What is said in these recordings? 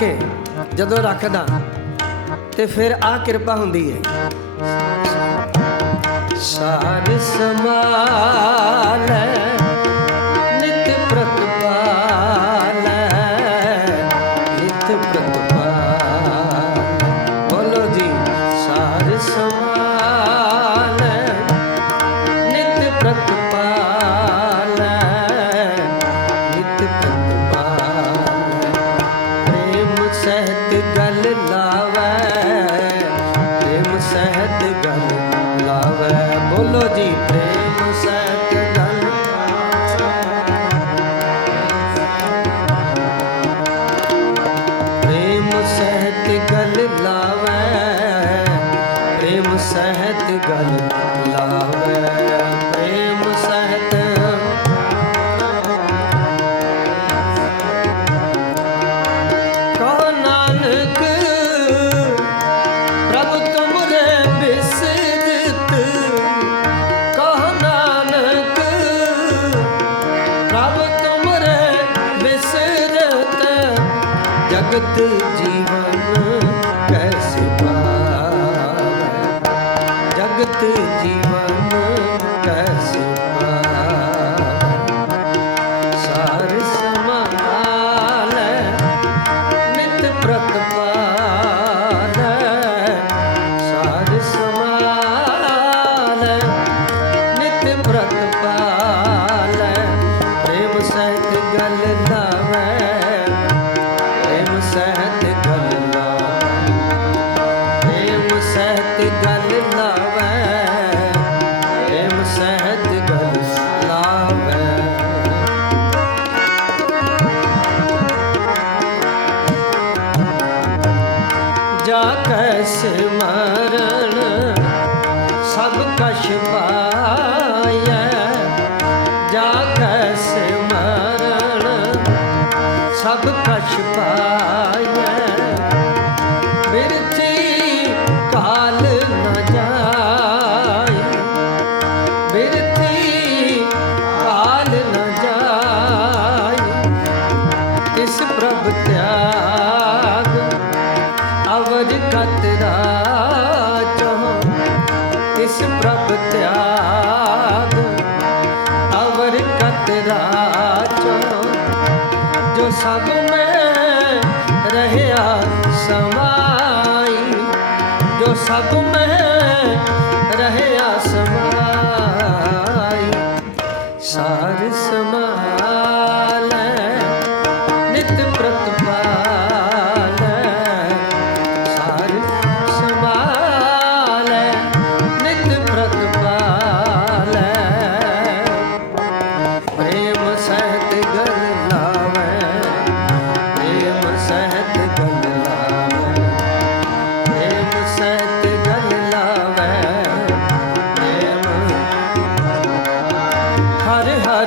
ਕੇ ਜਦੋਂ ਰੱਖਦਾ ਤੇ ਫਿਰ ਆ ਕਿਰਪਾ ਹੁੰਦੀ ਹੈ ਸਾਰ ਸਮਾ ਜਗਤ ਜੀਵਨ ਕੈਸੇ ਪਾਵੇ ਜਗਤ ਜੀਵਨ ਕੈਸੇ ਪਾਵੇ ਸਾਰ ਸਿਮਰਨ ਸਭ ਕਛ ਪਾਇਆ ਜਾ ਕੈ ਸਿਮਰਨ। ਸਭ ਕਛ ਪਾਇਆ ਤਿਸ ਅਵਰ ਕਤ ਰਾਚੋ ਮੈਂ ਰਹਿਆ ਸਮਾਈ ਜੋ ਸਭ ਮੈਂ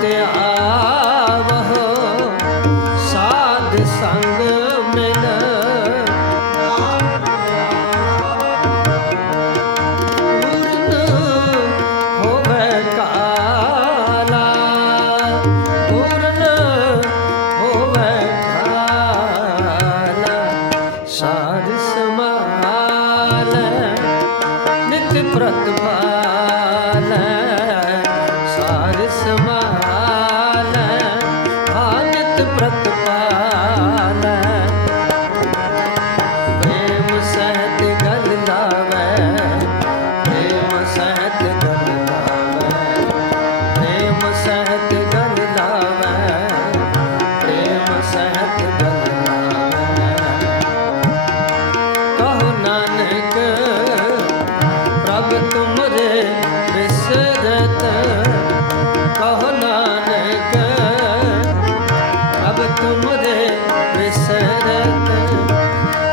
때 아. ਪ੍ਰਤ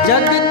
जग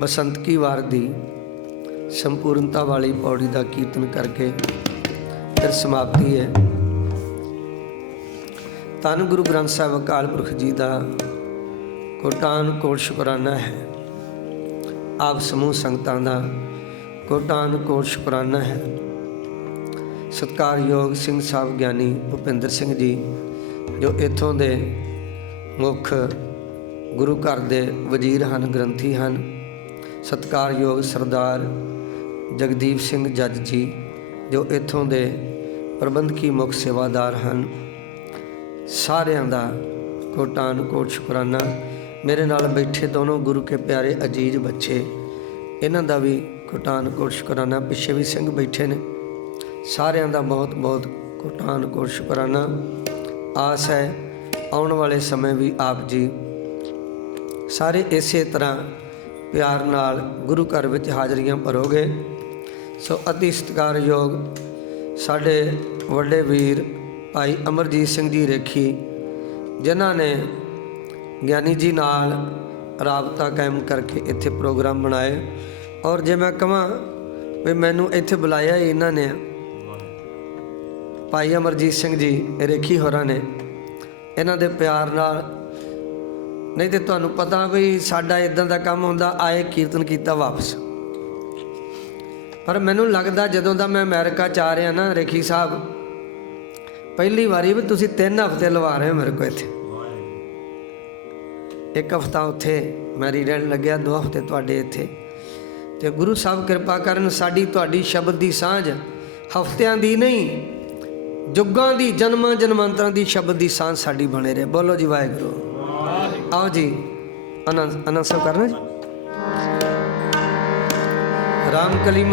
ਬਸੰਤ ਕੀ ਵਾਰ ਦੀ ਸੰਪੂਰਨਤਾ ਵਾਲੀ ਪੌੜੀ ਦਾ ਕੀਰਤਨ ਕਰਕੇ ਫਿਰ ਸਮਾਪਤੀ ਹੈ। ਧੰਨ ਗੁਰੂ ਗ੍ਰੰਥ ਸਾਹਿਬ ਅਕਾਲ ਪੁਰਖ ਜੀ ਦਾ ਕੋਟਾਨ ਕੋਟ ਸ਼ੁਕਰਾਨਾ ਹੈ। ਆਪ ਸਮੂਹ ਸੰਗਤਾਂ ਦਾ ਕੋਟਾਨ ਕੋਟ ਸ਼ੁਕਰਾਨਾ ਹੈ। ਸਤਿਕਾਰਯੋਗ ਸਿੰਘ ਸਾਹਿਬ ਗਿਆਨੀ ਭੁਪਿੰਦਰ ਸਿੰਘ ਜੀ, ਜੋ ਇੱਥੋਂ ਦੇ ਮੁੱਖ ਗੁਰੂ ਘਰ ਦੇ ਵਜ਼ੀਰ ਹਨ, ਗ੍ਰੰਥੀ ਹਨ ਸਤਿਕਾਰਯੋਗ ਸਰਦਾਰ ਜਗਦੀਪ ਸਿੰਘ ਜੱਜ ਜੀ, ਜੋ ਇੱਥੋਂ ਦੇ ਪ੍ਰਬੰਧਕੀ ਮੁੱਖ ਸੇਵਾਦਾਰ ਹਨ। ਸਾਰਿਆਂ ਦਾ ਕੋਟਾਨ ਕੋਟ ਸ਼ੁਕਰਾਨਾ। ਮੇਰੇ ਨਾਲ ਬੈਠੇ ਦੋਨੋਂ ਗੁਰੂ ਕੇ ਪਿਆਰੇ ਅਜੀਜ਼ ਬੱਚੇ, ਇਹਨਾਂ ਦਾ ਵੀ ਕੋਟਾਨ ਕੋਟ ਸ਼ੁਕਰਾਨਾ। ਪਿੱਛੇ ਵੀ ਸਿੰਘ ਬੈਠੇ ਨੇ। ਸਾਰਿਆਂ ਦਾ ਬਹੁਤ ਬਹੁਤ ਕੋਟਾਨ ਕੋਟ ਸ਼ੁਕਰਾਨਾ। ਆਸ ਹੈ, ਆਉਣ ਵਾਲੇ ਸਮੇਂ ਵੀ ਆਪ ਜੀ ਸਾਰੇ ਇਸੇ ਤਰ੍ਹਾਂ ਪਿਆਰ ਨਾਲ ਗੁਰੂ ਘਰ ਵਿੱਚ ਹਾਜ਼ਰੀਆਂ ਭਰੋਗੇ। ਸੋ ਅਤੀ ਸਤਿਕਾਰਯੋਗ ਸਾਡੇ ਵੱਡੇ ਵੀਰ ਭਾਈ ਅਮਰਜੀਤ ਸਿੰਘ ਜੀ ਰੇਖੀ, ਜਿਨ੍ਹਾਂ ਨੇ ਗਿਆਨੀ ਜੀ ਨਾਲ ਰਾਬਤਾ ਕਾਇਮ ਕਰਕੇ ਇੱਥੇ ਪ੍ਰੋਗਰਾਮ ਬਣਾਏ। ਔਰ ਜੇ ਮੈਂ ਕਹਾਂ ਵੀ ਮੈਨੂੰ ਇੱਥੇ ਬੁਲਾਇਆ ਹੀ ਇਹਨਾਂ ਨੇ, ਭਾਈ ਅਮਰਜੀਤ ਸਿੰਘ ਜੀ, ਰੇਖੀ ਹੋਰਾਂ ਨੇ, ਇਹਨਾਂ ਦੇ ਪਿਆਰ ਨਾਲ ਨਹੀਂ ਤੇ ਤੁਹਾਨੂੰ ਪਤਾ ਕੋਈ ਸਾਡਾ ਇਦਾਂ ਦਾ ਕੰਮ ਹੁੰਦਾ, ਆਏ ਕੀਰਤਨ ਕੀਤਾ ਵਾਪਸ। ਪਰ ਮੈਨੂੰ ਲੱਗਦਾ ਜਦੋਂ ਦਾ ਮੈਂ ਅਮਰੀਕਾ ਚ ਆ ਰਿਹਾ ਨਾ, ਰੇਖੀ ਸਾਹਿਬ, ਪਹਿਲੀ ਵਾਰੀ ਵੀ ਤੁਸੀਂ 3 ਹਫ਼ਤੇ ਲਵਾ ਰਹੇ ਹੋ ਮੇਰੇ ਕੋਲ ਇੱਥੇ। ਇੱਕ ਹਫ਼ਤਾ ਉੱਥੇ ਮੈਰੀ ਮੈਰੀਲੈਂਡ ਲੱਗਿਆ, ਦੋ ਹਫ਼ਤੇ ਤੁਹਾਡੇ ਇੱਥੇ। ਤੇ ਗੁਰੂ ਸਾਹਿਬ ਕਿਰਪਾ ਕਰਨ, ਸਾਡੀ ਤੁਹਾਡੀ ਸ਼ਬਦ ਦੀ ਸਾਂਝ ਹਫ਼ਤਿਆਂ ਦੀ ਨਹੀਂ, ਜੁਗਾਂ ਦੀ, ਜਨਮਾਂ ਜਨਮਾਂਤਰਾਂ ਦੀ ਸ਼ਬਦ ਦੀ ਸਾਂਝ ਸਾਡੀ ਬਣੇ ਰਹੇ। ਬੋਲੋ ਜੀ ਵਾਹਿਗੁਰੂ। ਆਓ ਜੀ ਅਨੰਦ ਅਨੰਦ ਸਾਹਿਬ ਕਰਨਾ ਜੀ। ਰਾਮ ਕਲੀ